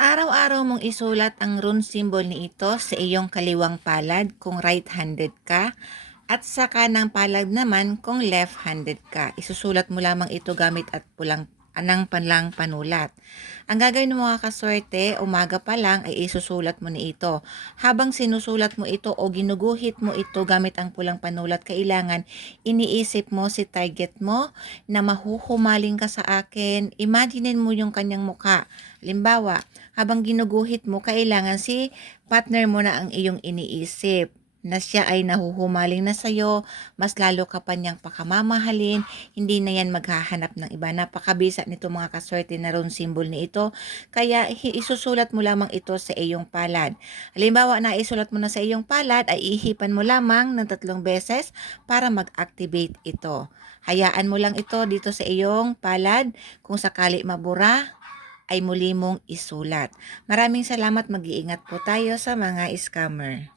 Araw-araw mong isulat ang rune symbol ni ito sa iyong kaliwang palad kung right-handed ka at sa kanang palad naman kung left-handed ka. Isusulat mo lamang ito gamit at pulang anang panlang panulat. Ang gagawin mo mga kaswerte, umaga pa lang ay isusulat mo ni ito. Habang sinusulat mo ito o ginuguhit mo ito gamit ang pulang panulat, kailangan iniisip mo si target mo na mahuhumaling ka sa akin. Imaginein mo yung kanyang mukha. Halimbawa, habang ginuguhit mo, kailangan si partner mo na ang iyong iniisip na siya ay nahuhumaling na sa'yo, mas lalo ka pa niyang pakamamahalin, hindi na yan maghahanap ng iba. Napakabisa nito mga kaswerte na rune symbol ni ito, kaya isusulat mo lamang ito sa iyong palad. Halimbawa na isulat mo na sa iyong palad, ay ihipan mo lamang ng 3 beses para mag-activate ito. Hayaan mo lang ito dito sa iyong palad, kung sakali mabura, ay muli mong isulat. Maraming salamat, mag-iingat po tayo sa mga scammer.